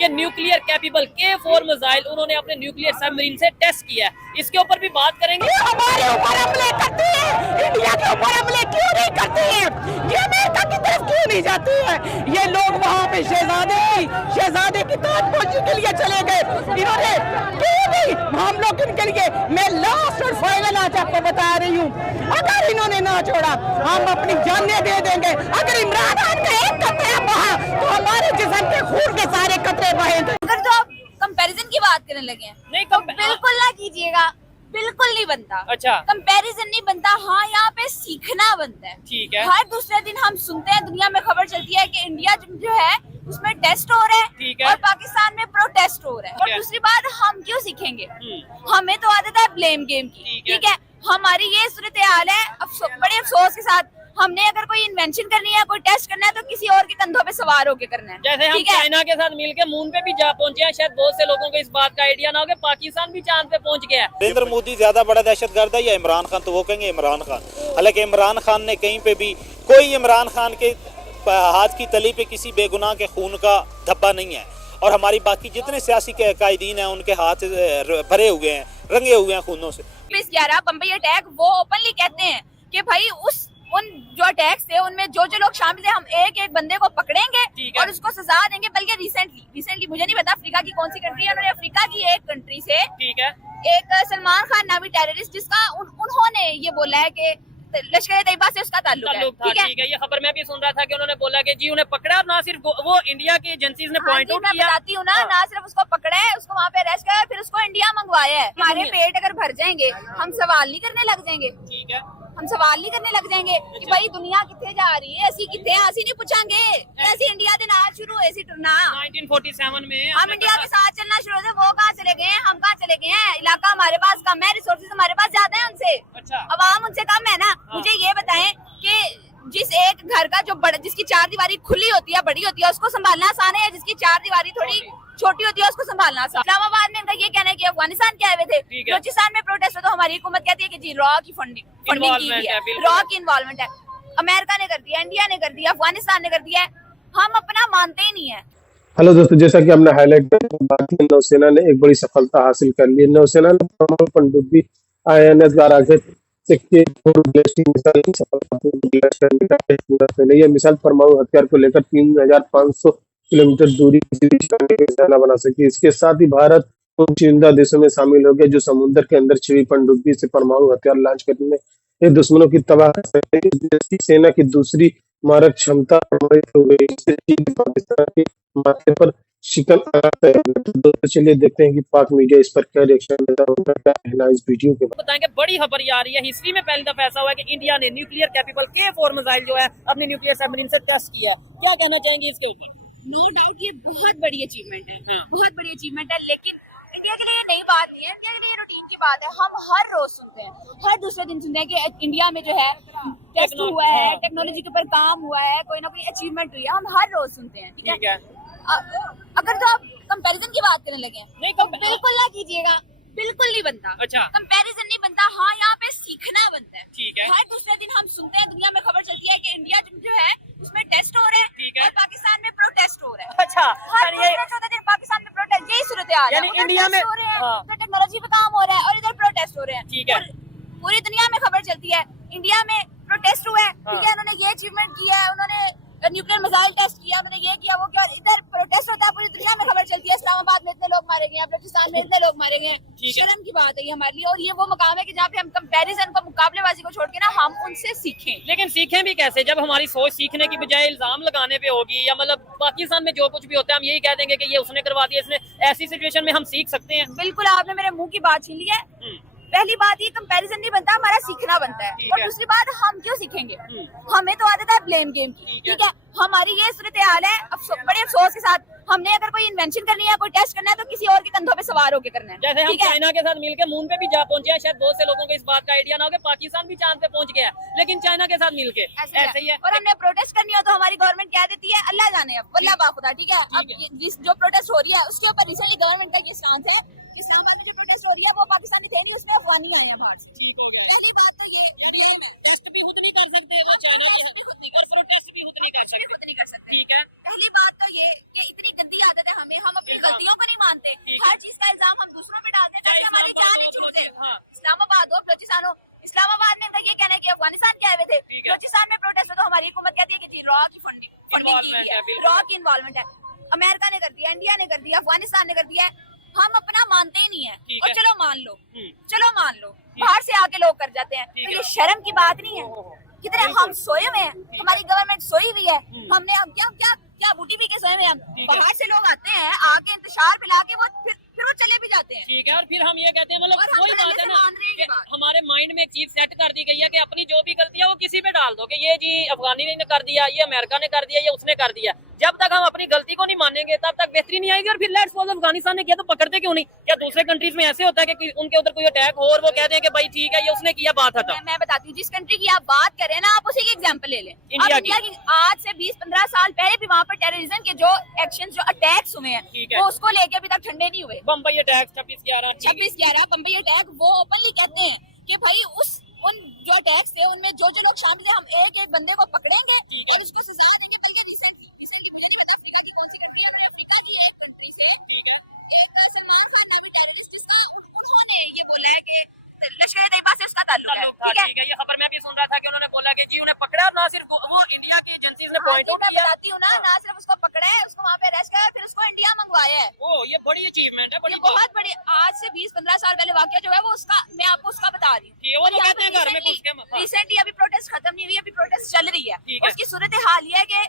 कि nuclear capable K4 missile उन्होंने अपने न्यूक्लियर सबमरीन से टेस्ट किया है। इसके ऊपर भी बात करेंगे। हमारे ऊपर हमले करती है, इंडिया के ऊपर हमले क्यों नहीं करती है, ये अमेरिका की तरफ क्यों नहीं जाती है। ये लोग वहाँ पे शहजादे की ताजपोशी के लिए चले गए, इन्होंने क्यों नहीं, हम लोग इनके लिए, मैं लास्ट और फाइनल आज आपको बता रही हूँ, अगर इन्होंने ना छोड़ा हम अपनी जानें दे देंगे। अगर इमरान खान का एक कतरा बहा तो हमारे जिस्म के खून के सारे कतरे बहेंगे। अगर तो आप कंपैरिजन की बात करने लगे हैं नहीं तो बिल्कुल ना कीजिएगा, बिल्कुल नहीं बनता। अच्छा, कंपैरिजन नहीं बनता। हाँ, यहाँ पे सीखना बनता है। ठीक है। हर दूसरे दिन हम सुनते हैं, दुनिया में खबर चलती है कि इंडिया जो है उसमें टेस्ट हो रहा है, ठीक है, और पाकिस्तान में प्रोटेस्ट हो रहा है। और दूसरी बात, हम क्यों सीखेंगे? हमें तो आदत है ब्लेम गेम की, ठीक है। हमारी ये सूरत हाल है, बड़े अफसोस के साथ, हमने अगर कोई इन्वेंशन करनी है, कोई टेस्ट करना है, तो किसी और के कंधों पे सवार होके करना है। जैसे हम चाइना के साथ मिलकर मून पे भी जा पहुंचे हैं, शायद बहुत से लोगों को इस बात का आइडिया ना हो कि पाकिस्तान भी चांद पे पहुंच गया है। नरेंद्र मोदी ज्यादा बड़ा दहशतगर्द है या इमरान खान, तो वो कहेंगे इमरान खान। हालांकि इमरान खान ने कहीं पे भी कोई इमरान खान के हाथ की तली पे किसी बेगुनाह के खून का धब्बा नहीं है, और हमारी बाकी जितने सियासी कायदीन हैं उनके हाथ भरे हुए हैं, रंगे हुए हैं खूनों से। 11 बम्बई अटैक वो ओपनली कहते हैं कि भाई उन जो अटैक्स थे उनमें जो लोग शामिल थे, हम एक एक बंदे को पकड़ेंगे और उसको सजा देंगे। बल्कि रिसेंटली मुझे नहीं पता अफ्रीका की कौन सी कंट्री है, उन्होंने अफ्रीका की एक कंट्री से, ठीक है, एक सलमान खान नामी टेररिस्ट, जिसका उन्होंने ये बोला है कि लश्कर तैयबा से उसका ताल्लुक है, ठीक है। ये खबर मैं भी सुन रहा था कि उन्होंने बोला कि जी उन्हें पकड़ा, और ना सिर्फ वो इंडिया की एजेंसीज ने पॉइंट आउट किया। बताती हूँ ना सिर्फ उसको पकड़ा है, उसको वहाँ पे अरेस्ट किया, फिर उसको इंडिया मंगवाया है। हमारे पेट अगर भर जाएंगे, हम सवाल नहीं करने लग जाएंगे, ठीक है, हम सवाल नहीं करने लग जाएंगे कि भाई दुनिया कितने जा रही है, ऐसी कितने, ऐसी नहीं पूछांगे ऐसी इंडिया के नाच शुरू ऐसी टुरना 1947 में हम इंडिया के साथ चलना शुरू होते, वो कहाँ चले गए हैं, हम कहाँ चले गए हैं। इलाका हमारे पास कम है, रिसोर्सेज हमारे पास ज्यादा है उनसे, अच्छा, अवाम उनसे कम है ना। मुझे ये बताएं कि जिस एक घर का जो जिसकी चार दीवारी खुली होती है, बड़ी होती है, उसको संभालना आसान है, जिसकी चार दीवारी थोड़ी छोटी होती है उसको संभालना आसान। इस्लामाबाद में इनका ये कहना है कि अफगानिस्तान के आए हुए थे, बलूचिस्तान में प्रोटेस्ट हो, तो हमारी हुकूमत कहती है कि जी रॉ की फंडिंग की है, रॉ की इन्वॉल्वमेंट है। अमेरिका ने कर दिया, इंडिया ने कर दिया, अफगानिस्तान ने कर दिया, हम अपना मानते ही नहीं है। हेलो दोस्तों, जैसा कि हमने हाईलाइट किया, नौसेना ने एक बड़ी सफलता हासिल कर ली। नौसेना ने परमाणु पनडुब्बी INS गारागत से मिसाइल पूरा कर लिया। यह मिसाइल परमाणु हथियार को लेकर 3500 किलोमीटर दूरी किसी भी निशाना बना सकती है। इसके साथ ही भारत उन चुनिंदा देशों में शामिल हो गया जो समुद्र के अंदर छिपी पनडुब्बी से परमाणु हथियार लॉन्च करने में दुश्मनों की तबाह कर सकते हैं। देश की सेना की दूसरी मारक क्षमता प्रमाणित हो गई। इससे पाकिस्तान के माथे पर शिकन तो चलिए देखते हैं कि पाक मीडिया इस पर क्या रिएक्शन देता है, उनका क्या कहना है इस वीडियो के बाद। बताएंगे बड़ी खबर ये आ रही है, हिस्ट्री में पहली दफा ऐसा हुआ है कि इंडिया ने न्यूक्लियर कैपेबल K4 मिसाइल जो है अपने न्यूक्लियर सबमरीन से टेस्ट किया है। क्या कहना चाहेंगे इसके ऊपर? नो डाउट ये बहुत बड़ी अचीवमेंट है, बहुत बड़ी अचीवमेंट है, लेकिन इंडिया के लिए ये नई बात नहीं है, इंडिया के लिए रूटीन की बात है। हम हर रोज सुनते हैं, हर दूसरे दिन सुनते हैं कि इंडिया में जो है टेस्ट हुआ है, टेक्नोलॉजी के ऊपर काम हुआ है, कोई ना कोई अचीवमेंट हुई है, हम हर रोज सुनते हैं, ठीक है। अगर तो आप कंपैरिजन की बात करने लगे हैं तो बिल्कुल ना कीजिएगा, बिल्कुल नहीं बनता। अच्छा, कंपैरिजन नहीं बनता। हाँ, यहाँ पे सीखना बनता है, ठीक है। हर दूसरे दिन हम सुनते हैं, दुनिया में खबर चलती है कि इंडिया जो है उसमें टेस्ट हो रहा है, ठीक है, और पाकिस्तान में प्रोटेस्ट हो रहा है। अच्छा, हर दूसरे चौथे दिन पाकिस्तान में प्रोटेस्ट, यही सूरत हाल है। इंडिया में हो रहे हैं, तो टेक्नोलॉजी पे काम हो रहा है, और इधर प्रोटेस्ट हो रहे हैं, ठीक है। पूरी दुनिया में खबर चलती है, इंडिया में प्रोटेस्ट हुआ है, ठीक है, उन्होंने ये अचीवमेंट किया है, उन्होंने न्यूक्लियर मिसाइल टेस्ट किया, उन्होंने ये किया, वो किया, इधर प्रोटेस्ट होता है, पूरी दुनिया में खबर चलती है, इस्लामाबाद में इतने लोग मारे गए हैं, बलूचिस्तान में इतने लोग मारे गए हैं। शर्म की बात है ये हमारे लिए, और ये वो मकाम है कि जहाँ पे हम कंपैरिजन को, मुकाबलेबाजी को छोड़ के ना हम उनसे सीखें। लेकिन सीखें भी कैसे जब हमारी सोच सीखने की बजाय इल्जाम लगाने पे होगी, या मतलब पाकिस्तान में जो कुछ भी होता है हम यही कह देंगे कि ये उसने करवा दिया, इसने। ऐसी सिचुएशन में हम सीख सकते हैं? बिल्कुल, आपने मेरे मुंह की बात छीन ली है। पहली बात, ये कंपैरिजन नहीं बनता, हमारा सीखना बनता है। और दूसरी बात, हम क्यों सीखेंगे? हमें तो आदत है ब्लेम गेम की, ठीक है। हमारी ये सूरत हाल है, बड़े अफसोस के साथ, हमने अगर कोई इन्वेंशन करनी है, कोई टेस्ट करना है, तो किसी और के कंधों पे सवार होके करना है। जैसे हम चाइना के साथ मिलकर मून पे भी जा पहुंचे हैं, शायद बहुत से लोगों को इस बात का आइडिया ना हो कि पाकिस्तान भी चांद पे पहुंच गया, लेकिन चाइना के साथ मिलके ऐसे ही है। और हमने प्रोटेस्ट करनी हो तो हमारी गवर्नमेंट क्या देती है, अल्लाह जाने, अब अल्लाह बाखुदा, ठीक है। अब जो प्रोटेस्ट हो रही है उसके ऊपर रिसेंटली गवर्नमेंट का ये स्टांस है, इस्लामाबाद में जो प्रोटेस्ट हो रही है वो पाकिस्तानी थे नहीं, उसमें अफगानी आए हैं बाहर से, ठीक हो गया। पहली बात तो ये टेस्ट भी खुद नहीं कर सकते वो चाइना की, और प्रोटेस्ट भी खुद नहीं कर सकते, खुद नहीं कर सकते, ठीक है। पहली बात तो ये कि इतनी गंदी आदत है हमें, हम अपनी गलतियों को नहीं मानते, हर चीज का इल्जाम हम दूसरों पे डालते हैं ताकि हमारी जान नहीं छूटे। इस्लामाबाद हो, बलूचिस्तान हो, इस्लामाबाद में इनका ये कहना है कि अफगानिस्तान के आए हुए थे, बलूचिस्तान में प्रोटेस्ट हो तो हमारी हुकूमत कहती है कि रॉ की फंडिंग की है, रॉ की इन्वॉल्वमेंट है। अमेरिका ने कर दिया, इंडिया ने कर दिया, अफगानिस्तान ने कर दिया है, हम अपना मानते ही नहीं है। और चलो मान लो, चलो मान लो, बाहर से आके लोग कर जाते हैं, तो ये शर्म की बात नहीं है। कितने हम सोए हुए हैं, हमारी गवर्नमेंट सोई हुई है, हमने हम क्या क्या क्या बूटी भी के सोए हुए हैं हम। बाहर से लोग आते हैं, आके इंतशार फैला के वो फिर वो चले भी जाते हैं। ठीक है, और फिर हम ये कहते हैं, मतलब और हम वही पहले बात है से ना मान रहे हैं कि ये बात। हमारे माइंड में एक चीज सेट कर दी गई है कि अपनी जो भी गलती है वो किसी पे डाल दो कि ये जी अफगानी ने कर दिया, ये अमेरिका ने कर दिया, ये उसने कर दिया। जब तक हम अपनी गलती को नहीं मानेंगे तब तक बेहतरी नहीं आएगी। और फिर लेट्स सपोज अफगानिस्तान ने किया तो पकड़ते क्यों नहीं? क्या दूसरे कंट्रीज में ऐसे होता है कि उनके उधर कोई अटैक हो और वो कहते हैं कि भाई ठीक है ये उसने किया, बात हटा। मैं बताती हूँ, जिस कंट्री की आप बात कर रहे हैं ना, आप उसी की एग्जांपल ले लें। इंडिया इंडिया की आज से 20-15 साल पहले भी वहाँ पर टेररिज्म के जो एक्शन, जो अटैक्स हुए हैं, ठीक है। वो उसको लेके अभी तक ठंडे नहीं हुए। बम्बई अटैक 26/11 26/11 बम्बई अटैक, वो ओपनली कहते हैं कि भाई उन जो अटैक्स थे उनमें जो जो लोग शामिल थे, हम एक एक बंदे को पकड़ेंगे और उसको सजा देंगे। बल्कि रिसेंटली मुझे नहीं पता अफ्रीका की कौन सी कंट्री है, अफ्रीका की एक कंट्री से एक सलमान खान नामी टेररिस्ट, जिसका उन्होंने ये बोला है कि लश्कर तैयबा से उसका ताल्लुक है, ठीक है। ये खबर मैं भी सुन रहा था कि उन्होंने बोला कि जी उन्हें पकड़ा, ना सिर्फ वो इंडिया की एजेंसीज ने पॉइंट आउट मैं किया। बताती हूँ ना सिर्फ उसको पकड़ा है, उसको वहाँ पे अरेस्ट किया है, फिर उसको इंडिया मंगवाया है। ओ ये बड़ी अचीवमेंट है, बड़ी ये बहुत बड़ी, आज से 20-15 साल पहले वाकया जो है वो उसका, मैं आपको उसका बता रही ठीक है, वो हूँ। तो कहते हैं घर में घुस के रिसेंटली अभी प्रोटेस्ट खत्म नहीं हुई, अभी प्रोटेस्ट चल रही ठीक है। है। उसकी सूरत हाल ये है कि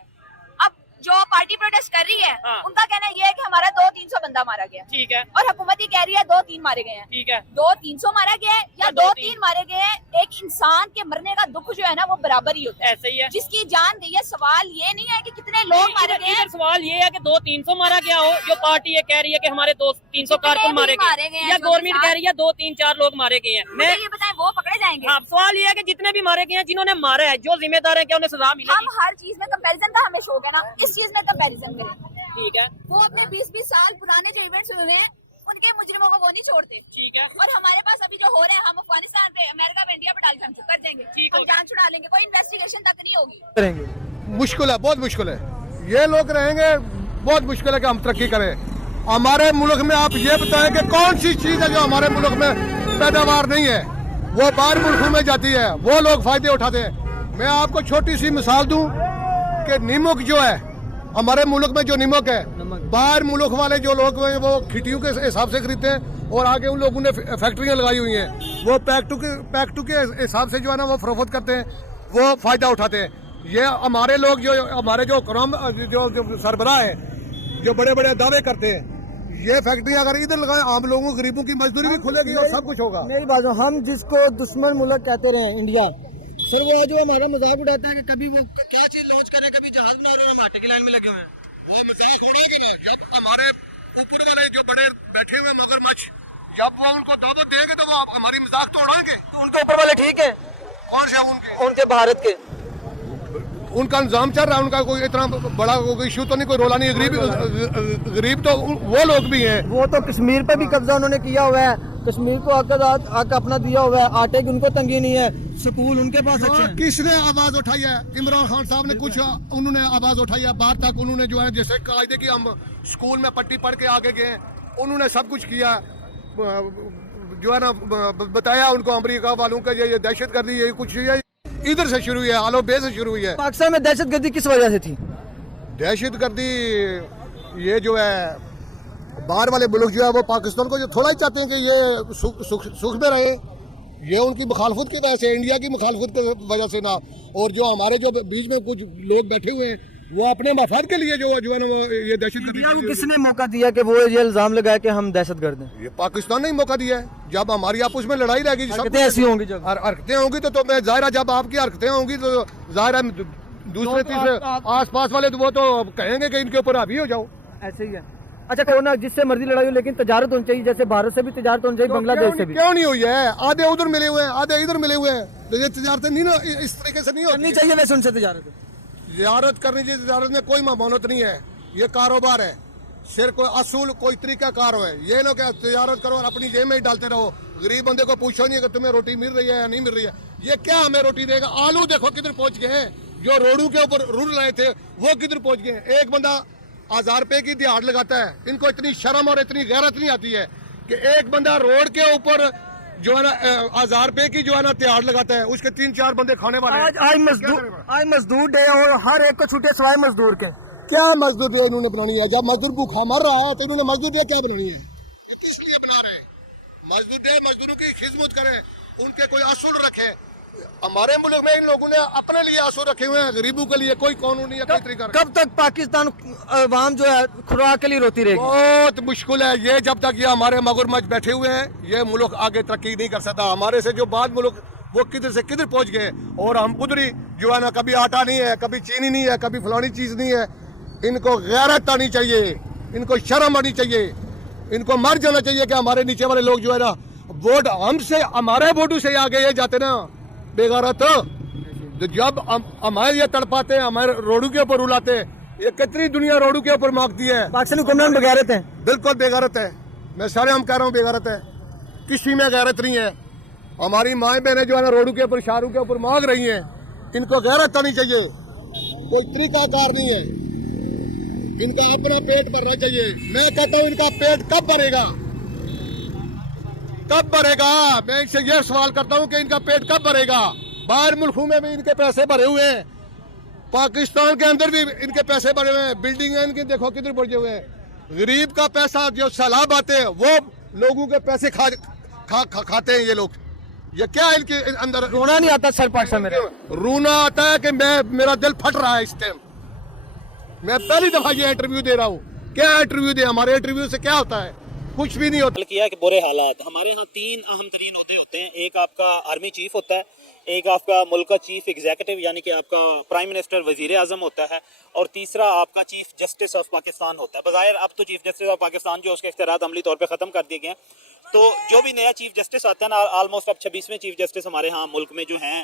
अब जो पार्टी प्रोटेस्ट कर रही है, हाँ। उनका कहना ये है कि हमारा 200-300 बंदा मारा गया, ठीक है, और हुकूमत ये कह रही है 2-3 मारे गए हैं। ठीक है। 200-300 मारा गया है या 2-3 मारे गए हैं, एक इंसान के मरने का दुख जो है ना वो बराबर ही होता है। ऐसे ही है। जिसकी जान गई है, सवाल ये नहीं है कि कितने लोग मारे गए हैं, इधर सवाल ये है कि 200-300 मारा गया हो, जो पार्टी ये कह रही है कि हमारे 200-300 कारकुन मारे मारे गए गए, हैं, या इसमें गवर्नमेंट साथ। कह रही है 2-3-4 लोग मारे गए हैं। मुझे ये बताएं वो पकड़े जाएंगे? हाँ, सवाल ये है कि जितने भी मारे गए हैं, जिन्होंने मारा है, जो जिम्मेदार है, क्या उन्हें सजा मिलेगी? हम हर चीज में कंपैरिजन का हमें शौक है ना, इस चीज में कंपैरिजन करें। ठीक है, वो अपने 20-20 साल पुराने जो इवेंट्स हुए हैं उनके मुजरिमों को वो नहीं छोड़ते। ठीक है। और हमारे पास अभी जो हो रहे हैं, हम अफगानिस्तान पे, अमेरिका पे, इंडिया पे डाल के हम चुप कर देंगे, ठीक हम हो जान छुड़ा लेंगे, कोई इन्वेस्टिगेशन तक नहीं होगी। करेंगे मुश्किल है, बहुत मुश्किल है। ये लोग रहेंगे, बहुत मुश्किल है कि हम तरक्की करें। हमारे मुल्क में आप ये बताएं कि कौन सी चीज़ है जो हमारे मुल्क में पैदावार नहीं है, वो बाहर मुल्कों में जाती है, वो लोग फायदे उठाते हैं। मैं आपको छोटी सी मिसाल दूं कि नीमक जो है, हमारे मुल्क में जो नीमक है, बाहर मुल्क वाले जो लोग हैं वो खिटियों के हिसाब से खरीदते हैं, और आगे उन लोगों ने फैक्ट्रियाँ लगाई हुई हैं, वो पैक टू के हिसाब से जो है ना वो फरोख्त करते हैं, वो फ़ायदा उठाते हैं। ये हमारे लोग जो हमारे जो सरबराह है, जो बड़े बड़े दावे करते हैं, ये फैक्ट्री अगर इधर लगाए, आम लोगों गरीबों की मजदूरी भी खुलेगी और सब कुछ होगा। मेरी बात है, हम जिसको दुश्मन मुल्क कहते रहे इंडिया, सर वो जो हमारा मजाक उड़ाता है कि कभी वो क्या चीज लॉन्च करे, कभी जहाज बना रहे हैं, हम आटे की लाइन में लगे हुए हैं। वो मजाक उड़ाएंगे ना, जब हमारे ऊपर वाले जो बड़े बैठे हुए मगरमच्छ, जब वो उनको दावत देंगे तो वो हमारी मजाक तो उड़ाएंगे। तो उनके ऊपर वाले ठीक है, कौन से उनके उनके भारत के, उनका इंतजाम चल रहा है, उनका कोई इतना बड़ा कोई इशू तो नहीं, कोई रोला नहीं। गरीब तो वो लोग भी हैं। वो तो कश्मीर पे भी कब्जा उन्होंने किया हुआ है, कश्मीर को आकर अपना दिया हुआ है, आटे की उनको तंगी नहीं है, स्कूल उनके पास अच्छे हैं। किसने आवाज उठाई है? इमरान खान साहब ने कुछ उन्होंने आवाज उठाई है, बाहर तक उन्होंने जो है, जैसे कायदे की हम स्कूल में पट्टी पढ़ के आगे गए, उन्होंने सब कुछ किया, जो है ना बताया उनको अमेरिका वालों का ये दहशतगर्दी, ये कुछ ये इधर से शुरू हुई है, आलो बे से शुरू हुई है। पाकिस्तान में दहशतगर्दी किस वजह से थी? दहशतगर्दी ये जो है, बाहर वाले मुल्क जो है वो पाकिस्तान को जो थोड़ा ही चाहते हैं कि ये सुख में रहे, ये उनकी मुखालफत की वजह से, इंडिया की मुखालफत की वजह से ना, और जो हमारे जो बीच में कुछ लोग बैठे हुए हैं, वो अपने मफाद के लिए जो है ना वो ये दहशतगर्दी। किसने मौका दिया कि वो ये इल्जाम लगाए कि हम दहशतगर्द हैं? ये पाकिस्तान ने ही मौका दिया है। जब हमारी आपस में लड़ाई रहेगी, हरकतें ऐसी होंगी, जब हरकतें होंगी तो मैं जाहिर है, जब आपकी हरकतें होंगी तो जाहिर है दूसरे तीसरे आसपास वाले तो वो तो कहेंगे कि इनके ऊपर हावी हो जाओ। ऐसे ही है। अच्छा, कहो ना जिससे मर्जी लड़ाई हो, लेकिन तजारत होनी चाहिए, जैसे भारत से भी तजारत होनी चाहिए, बांग्लादेश से भी। क्यों नहीं हुई है? आधे उधर मिले हुए हैं, आधे इधर मिले हुए हैं, तो ये तजारत नहीं ना इस तरीके से नहीं करनी होती चाहिए वैसे उनसे तजारत। जियारत करनी चाहिए, तजारत में कोई ममानत नहीं है, ये कारोबार है, सिर्फ कोई असूल कोई तरीकाकार है। ये ना क्या तजारत करो और अपनी जेब में ही डालते रहो, गरीब बंदे को पूछो नहीं कि तुम्हें रोटी मिल रही है या नहीं मिल रही है। ये क्या हमें रोटी देगा? आलू देखो किधर पहुंच गए हैं, जो रोडों के ऊपर रुल रहे थे वो किधर पहुंच गए हैं। एक बंदा 1000 रुपए की दिहाड़ लगाता है। इनको इतनी शर्म और इतनी गैरत नहीं आती है कि एक बंदा रोड के ऊपर जो है ना 1000 रुपए की जो है ना दिहाड़ लगाता है, उसके 3-4 बंदे खाने वाले हैं। आज मजदूर डे और हर एक को छुट्टी सिवाय मजदूर के। क्या मजदूर डे इन्होंने बनानी है? जब मजदूर भूखा मर रहा है तो इन्होंने मजदूर डे क्या बनानी है? किस लिए बना रहे हैं मजदूर डे? मजदूरों की खिदमत करें, उनके कोई असूल रखें। हमारे मुल्क में इन लोगों ने अपने लिए असूल रखे हुए हैं, गरीबों के लिए कोई कानून नहीं है, कोई तरीका नहीं। कब तक पाकिस्तान अवाम जो है खुराक के लिए रोती रहेगी? बहुत मुश्किल है ये, जब तक ये हमारे मगरमच्छ बैठे हुए हैं ये मुल्क आगे तरक्की नहीं कर सकता। हमारे से जो बाद मुल्क वो किधर से किधर पहुंच गए और हम उधर ही जो है ना, कभी आटा नहीं है, कभी चीनी नहीं है, कभी फलानी चीज नहीं है। इनको गैरत आनी चाहिए, इनको शर्म आनी चाहिए, इनको मर जाना चाहिए कि हमारे नीचे वाले लोग जो है ना वोट हमसे, हमारे वोटों से आगे ये जाते ना बेगैरत। तो जब हमारे ये तड़पाते हैं, हमारे रोडों के ऊपर रुलाते हैं, ये कितनी दुनिया रोडों के ऊपर मांगती है। पाकिस्तानी हुक्मरान बेगैरत हैं। बिल्कुल बेगैरत है, मैं सारे हम कह रहा हूँ बेगैरत है, किसी में गैरत नहीं है। हमारी माएँ बहनें जो है ना रोडों के ऊपर, शाहरों के ऊपर मांग रही हैं, इनको गैरत आनी चाहिए। कोई तरीकाकार नहीं है, इनका अपना पेट भरना चाहिए। मैं कहता हूँ इनका पेट कब भरेगा, कब भरेगा? मैं इनसे यह सवाल करता हूँ कि इनका पेट कब भरेगा? बाहर मुल्कों में भी इनके पैसे भरे हुए हैं, पाकिस्तान के अंदर भी इनके पैसे भरे हुए हैं, बिल्डिंग इनकी देखो किधर बढ़े हुए हैं। गरीब का पैसा जो सैलाब आते हैं वो लोगों के पैसे खाते हैं ये लोग। ये क्या है इनके अंदर? रोना नहीं आता सर पाकिस्तान में? रोना आता है कि मेरा दिल फट रहा है इस टाइम। मैं पहली दफा ये इंटरव्यू दे रहा हूँ। क्या इंटरव्यू दे? हमारे इंटरव्यू से क्या होता है? कुछ भी नहीं होता। किया कि बुरे हालात हमारे यहाँ 3 अहम तरीन ओहदे होते हैं। एक आपका आर्मी चीफ होता है, एक आपका मुल्क का चीफ एग्जीक्यूटिव यानी कि आपका प्राइम मिनिस्टर वजीर आजम होता है, और तीसरा आपका चीफ जस्टिस ऑफ पाकिस्तान होता है। बज़ाहिर अब तो चीफ जस्टिस ऑफ पाकिस्तान जो उसके इख्तियारात अमली तौर पे ख़त्म कर दिए गए हैं, तो जो भी नया चीफ जस्टिस आता है ना, ऑलमोस्ट अब 26वें चीफ जस्टिस हमारे यहाँ मुल्क में जो हैं,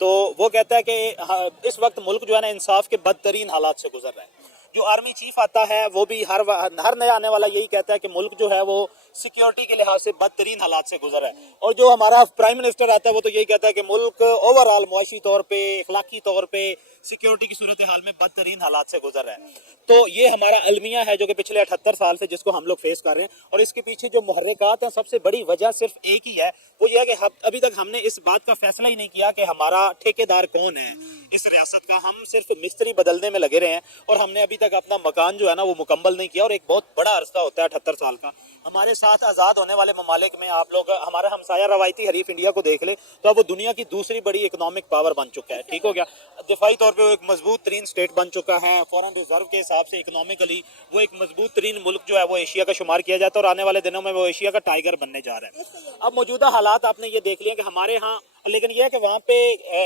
तो वो कहता है कि इस वक्त मुल्क जो है ना इंसाफ के बदतरीन हालात से गुजर रहा है। जो आर्मी चीफ आता है वो भी हर नया आने वाला यही कहता है कि मुल्क जो है वो सिक्योरिटी के लिहाज से बदतरीन हालात से गुजर है। और जो हमारा प्राइम मिनिस्टर आता है वो तो यही कहता है कि मुल्क ओवरऑल मुआशी तौर पे, इखलाकी तौर पे, सिक्योरिटी की सूरत हाल में बदतरीन हालात से गुजर रहा है। तो ये हमारा अलमिया है जो कि पिछले 78 साल से जिसको हम लोग फेस कर रहे हैं। और इसके पीछे जो मुहर्रिकात हैं, सबसे बड़ी वजह सिर्फ एक ही है, वो ये है कि अभी तक हमने इस बात का फैसला ही नहीं किया कि हमारा ठेकेदार कौन है इस रियासत का। हम सिर्फ मिस्त्री बदलने में लगे रहे हैं और हमने अभी तक अपना मकान जो है ना वो मुकम्मल नहीं किया। और एक बहुत बड़ा अरसा होता है 78 साल का। हमारे साथ आज़ाद होने वाले ममालिक में आप लोग हमारा हमसाया रवायती हरीफ इंडिया को देख ले तो अब वो दुनिया की दूसरी बड़ी इकोनॉमिक पावर बन चुका है। ठीक हो गया, दिफाई तौर पे वो एक मजबूत तरीन स्टेट बन चुका है। फॉरेन रिजर्व के हिसाब से इकोनॉमिकली वो एक मजबूत तरीन मुल्क जो है वो एशिया का शुमार किया जाता है और आने वाले दिनों में वो एशिया का टाइगर बनने जा रहा है। अब मौजूदा हालात आपने ये देख लिया कि हमारे यहाँ, लेकिन यह है कि वहाँ पे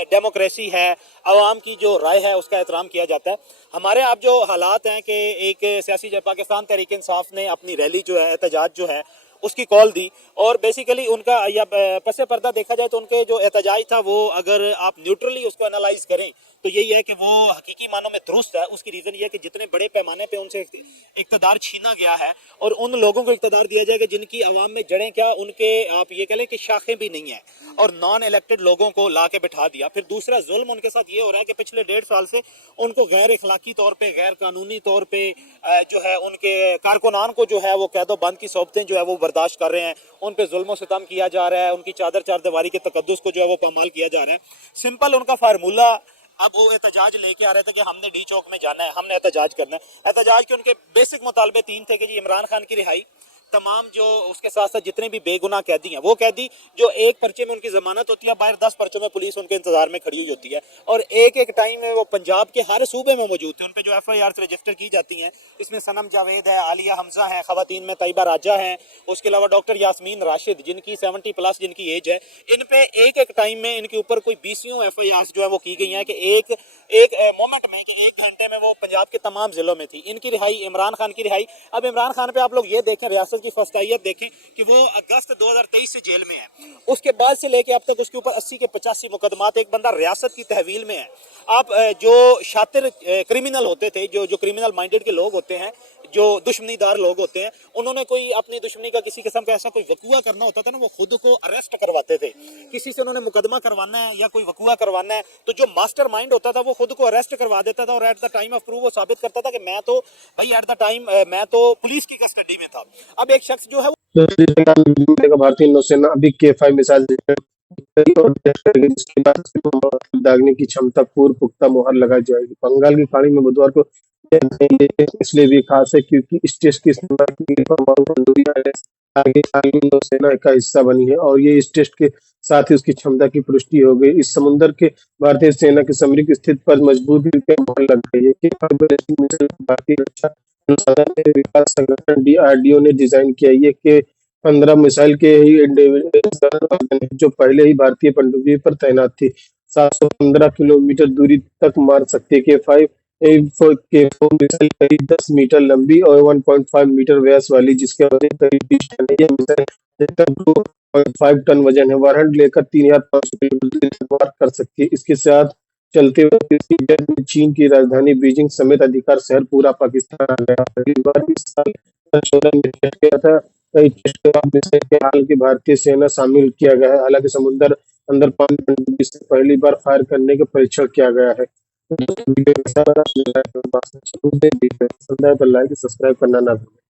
डेमोक्रेसी है, आवाम की जो राय है उसका एहतराम किया जाता है। हमारे आप जो हालात हैं कि एक सियासी पाकिस्तान तहरीक इंसाफ ने अपनी रैली जो है, एहतजाज जो है उसकी कॉल दी और बेसिकली उनका या पसे पर्दा देखा जाए तो उनके जो एहतजाज था वो अगर आप न्यूट्रली उसको एनालाइज करें तो यही है कि वो हकीकी मानों में दुरुस्त है। उसकी रीज़न ये है कि जितने बड़े पैमाने पे उनसे इक़्तिदार छीना गया है और उन लोगों को इक़्तिदार दिया जाएगा जिनकी आवाम में जड़ें क्या, उनके आप ये कह लें कि शाखें भी नहीं है, और नॉन इलेक्टेड लोगों को ला के बिठा दिया। फिर दूसरा जुल्म उनके साथ ये हो रहा है कि पिछले 1.5 साल से उनको गैर इखलाकी तौर पर, गैर कानूनी तौर पर जो है उनके कारकुनान को जो है वो कैदो बंद की सोबतें जो है वो बर्दाश्त कर रहे हैं, उन पर जुल्म सितम किया जा रहा है, उनकी चादर चारदीवारी के तकद्दुस को जो है वो पामाल किया जा रहा है। सिंपल उनका फार्मूला, अब वो एहतजाज लेके आ रहे थे कि हमने डी चौक में जाना है, हमने एहतजाज करना है। एहतजाज के उनके बेसिक मुतालबे 3 थे कि जी इमरान खान की रिहाई, तमाम जो उसके साथ साथ जितने भी बेगुनाह कैदी हैं वो कैदी जो एक पर्चे में उनकी जमानत होती है, बाहर 10 पर्चों में पुलिस उनके इंतजार में खड़ी हुई होती है और एक एक टाइम में वो पंजाब के हर सूबे में मौजूद थे। उन पे जो FIR रजिस्टर की जाती हैं, इसमें सनम जावेद है, आलिया हमजा है, खवातीन में तैयबा राजा हैं, उसके अलावा डॉक्टर यास्मीन राशिद जिनकी 70+ जिनकी एज है, इन पे एक एक टाइम में इनके ऊपर कोई 20 FIR जो है वो की गई हैं कि एक मोमेंट में कि 1 घंटे में वो पंजाब के तमाम जिलों में थी। इनकी रिहाई, इमरान खान की रिहाई। अब इमरान खान पे आप लोग ये देखें, रियासत की फस्तायत देखें कि वो अगस्त 2023 से जेल में है, उसके बाद से लेके अब तक उसके ऊपर 80 के 85 मुकदमात। एक बंदा रियासत की तहवील में है। आप जो शातिर क्रिमिनल होते थे, जो क्रिमिनल माइंडेड के लोग होते हैं, जो दुश्मनीदार लोग होते हैं, उन्होंने कोई अपनी दुश्मनी का किसी किस्म का ऐसा कोई वकुआ करना होता था ना, वो खुद को अरेस्ट करवाते थे। किसी से उन्होंने मुकदमा करवाना है या कोई वकुआ करवाना है, तो जो मास्टरमाइंड होता था वो खुद को अरेस्ट करवा देता था और at the time of proof वो साबित करता था कि मैं तो भाई एट द टाइम मैं तो पुलिस की कस्टडी में था। अब एक शख्स जो है भारतीय नौसेना अभी के-5 मिसाइल और टेस्ट करेगी, जिसके बाद दागने की क्षमता पूर्व पुख्ता मुहर लगाई जाएगी। बंगाल की खाड़ी में बुधवार को इसलिए भी खास है क्योंकि इस टेस्ट की इस्तेमाल के लिए परमाणु बंदूक आगे नौसेना का हिस्सा बनी है और ये इस टेस्ट के साथ ही उसकी क्षमता की पुष्टि हो गई। इस समुद्र के भारतीय सेना के सामरिक स्थिति पर मजबूत मुहर लग गई है कि भारतीय रक्षा अनुसंधान एवं विकास संगठन DRDO ने डिजाइन किया। ये के 15 मिसाइल के ही जो पहले ही भारतीय पनडुब्बी पर तैनात थी, 715 किलोमीटर दूरी तक मार सकती है। के-4 मिसाइल करीब 10 मीटर लंबी और 1.5 मीटर व्यास वाली, जिसके वजन करीब 20 टन है। यह मिसाइल 2.5 टन वजन है। वारंट लेकर 3500 किलोमीटर तक मार कर सकती है। इसके साथ चलते हुए चीन की राजधानी बीजिंग समेत अधिकार शहर पूरा पाकिस्तान आ गया। पहली बार इस साल 2014 में टेस्ट किया था। कई टेस्ट के बाद मिसाइल के हाल की भारतीय सेना शामिल किया गया है। हालांकि समुद्र अंदर पनडुब्बी से पहली बार फायर करने का परीक्षण किया गया है। वीडियो पसंद आए तो लाइक सब्सक्राइब करना ना भूलें।